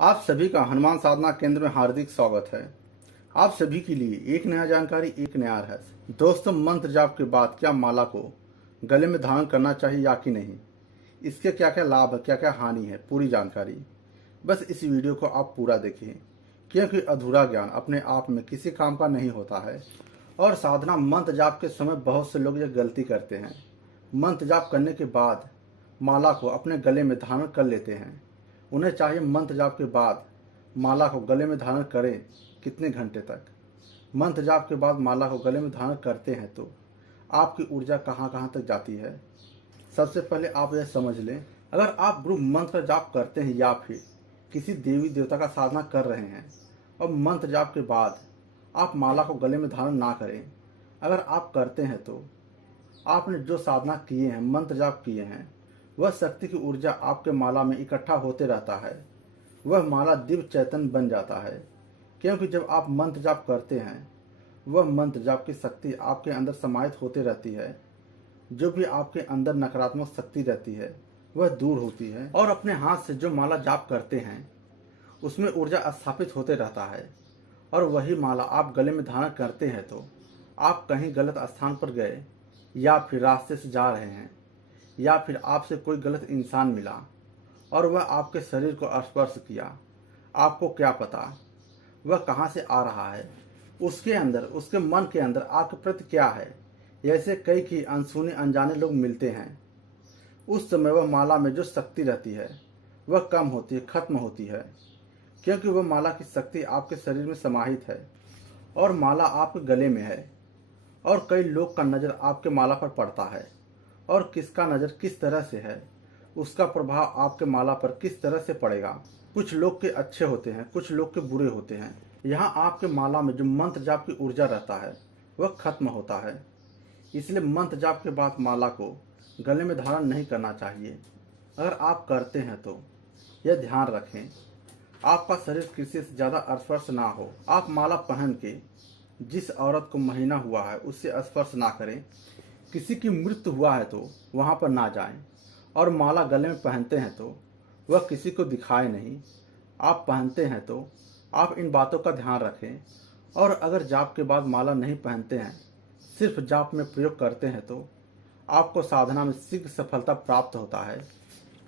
आप सभी का हनुमान साधना केंद्र में हार्दिक स्वागत है। आप सभी के लिए एक नया जानकारी, एक नया रहस्य। दोस्तों, मंत्र जाप के बाद क्या माला को गले में धारण करना चाहिए या कि नहीं, इसके क्या क्या लाभ है, क्या क्या हानि है, पूरी जानकारी। बस इस वीडियो को आप पूरा देखिए, क्योंकि अधूरा ज्ञान अपने आप में किसी काम का नहीं होता है। और साधना मंत्र जाप के समय बहुत से लोग ये गलती करते हैं। मंत्र जाप करने के बाद माला को अपने गले में धारण कर लेते हैं। उन्हें चाहिए मंत्र जाप के बाद माला को गले में धारण करें कितने घंटे तक। मंत्र जाप के बाद माला को गले में धारण करते हैं तो आपकी ऊर्जा कहाँ कहाँ तक जाती है। सबसे पहले आप यह समझ लें, अगर आप गुरु मंत्र जाप करते हैं या फिर किसी देवी देवता का साधना कर रहे हैं और मंत्र जाप के बाद आप माला को गले में धारण ना करें, अगर आप करते हैं तो आपने जो साधना किए हैं, मंत्र जाप किए हैं, वह शक्ति की ऊर्जा आपके माला में इकट्ठा होते रहता है। वह माला दिव्य चैतन्य बन जाता है, क्योंकि जब आप मंत्र जाप करते हैं वह मंत्र जाप की शक्ति आपके अंदर समाहित होते रहती है। जो भी आपके अंदर नकारात्मक शक्ति रहती है वह दूर होती है और अपने हाथ से जो माला जाप करते हैं उसमें ऊर्जा स्थापित होते रहता है। और वही माला आप गले में धारण करते हैं तो आप कहीं गलत स्थान पर गए या फिर रास्ते से जा रहे हैं या फिर आपसे कोई गलत इंसान मिला और वह आपके शरीर को स्पर्श किया, आपको क्या पता वह कहाँ से आ रहा है, उसके अंदर, उसके मन के अंदर आपके प्रति क्या है। ऐसे कई की अनसुने अनजाने लोग मिलते हैं। उस समय वह माला में जो शक्ति रहती है वह कम होती है, खत्म होती है, क्योंकि वह माला की शक्ति आपके शरीर में समाहित है और माला आपके गले में है। और कई लोग का नज़र आपके माला पर पड़ता है और किसका नज़र किस तरह से है, उसका प्रभाव आपके माला पर किस तरह से पड़ेगा। कुछ लोग के अच्छे होते हैं, कुछ लोग के बुरे होते हैं। यहाँ आपके माला में जो मंत्र जाप की ऊर्जा रहता है वह खत्म होता है। इसलिए मंत्र जाप के बाद माला को गले में धारण नहीं करना चाहिए। अगर आप करते हैं तो यह ध्यान रखें, आपका शरीर किसी से ज़्यादा स्पर्श ना हो। आप माला पहन के जिस औरत को महीना हुआ है उससे स्पर्श ना करें। किसी की मृत्यु हुआ है तो वहाँ पर ना जाएं। और माला गले में पहनते हैं तो वह किसी को दिखाए नहीं। आप पहनते हैं तो आप इन बातों का ध्यान रखें। और अगर जाप के बाद माला नहीं पहनते हैं, सिर्फ जाप में प्रयोग करते हैं तो आपको साधना में शीघ्र सफलता प्राप्त होता है।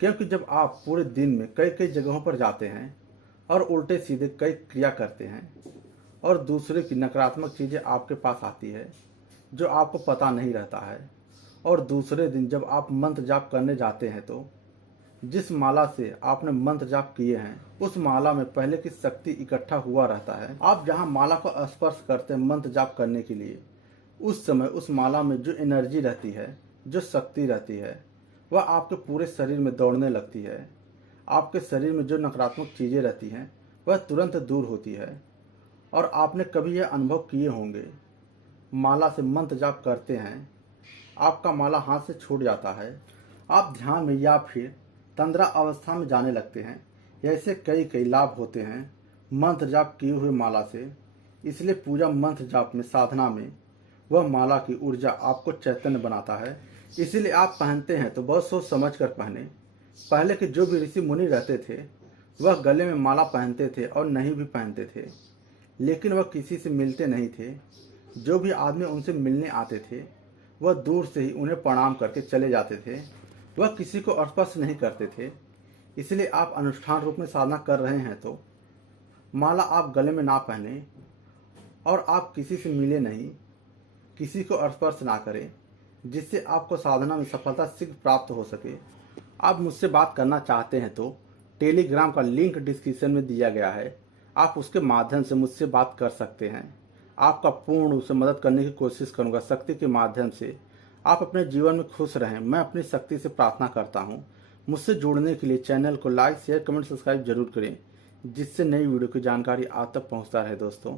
क्योंकि जब आप पूरे दिन में कई कई जगहों पर जाते हैं और उल्टे सीधे कई क्रिया करते हैं और दूसरे की नकारात्मक चीज़ें आपके पास आती है जो आपको पता नहीं रहता है, और दूसरे दिन जब आप मंत्र जाप करने जाते हैं तो जिस माला से आपने मंत्र जाप किए हैं उस माला में पहले की शक्ति इकट्ठा हुआ रहता है। आप जहां माला को स्पर्श करते हैं मंत्र जाप करने के लिए, उस समय उस माला में जो एनर्जी रहती है, जो शक्ति रहती है, वह आपके पूरे शरीर में दौड़ने लगती है। आपके शरीर में जो नकारात्मक चीज़ें रहती हैं वह तुरंत दूर होती है। और आपने कभी यह अनुभव किए होंगे, माला से मंत्र जाप करते हैं, आपका माला हाथ से छूट जाता है, आप ध्यान में या फिर तंद्रा अवस्था में जाने लगते हैं। ऐसे कई कई लाभ होते हैं मंत्र जाप किए हुए माला से। इसलिए पूजा मंत्र जाप में, साधना में वह माला की ऊर्जा आपको चैतन्य बनाता है। इसीलिए आप पहनते हैं तो बहुत सोच समझ कर पहने। पहले के जो भी ऋषि मुनि रहते थे वह गले में माला पहनते थे और नहीं भी पहनते थे, लेकिन वह किसी से मिलते नहीं थे। जो भी आदमी उनसे मिलने आते थे वह दूर से ही उन्हें प्रणाम करके चले जाते थे। वह किसी को स्पर्श नहीं करते थे। इसलिए आप अनुष्ठान रूप में साधना कर रहे हैं तो माला आप गले में ना पहने और आप किसी से मिले नहीं, किसी को स्पर्श ना करें, जिससे आपको साधना में सफलता शीघ्र प्राप्त हो सके। आप मुझसे बात करना चाहते हैं तो टेलीग्राम का लिंक डिस्क्रिप्शन में दिया गया है, आप उसके माध्यम से मुझसे बात कर सकते हैं। आपका पूर्ण रूप से मदद करने की कोशिश करूंगा। शक्ति के माध्यम से आप अपने जीवन में खुश रहें, मैं अपनी शक्ति से प्रार्थना करता हूं। मुझसे जुड़ने के लिए चैनल को लाइक, शेयर, कमेंट, सब्सक्राइब जरूर करें, जिससे नई वीडियो की जानकारी आप तक पहुंचता रहे। दोस्तों,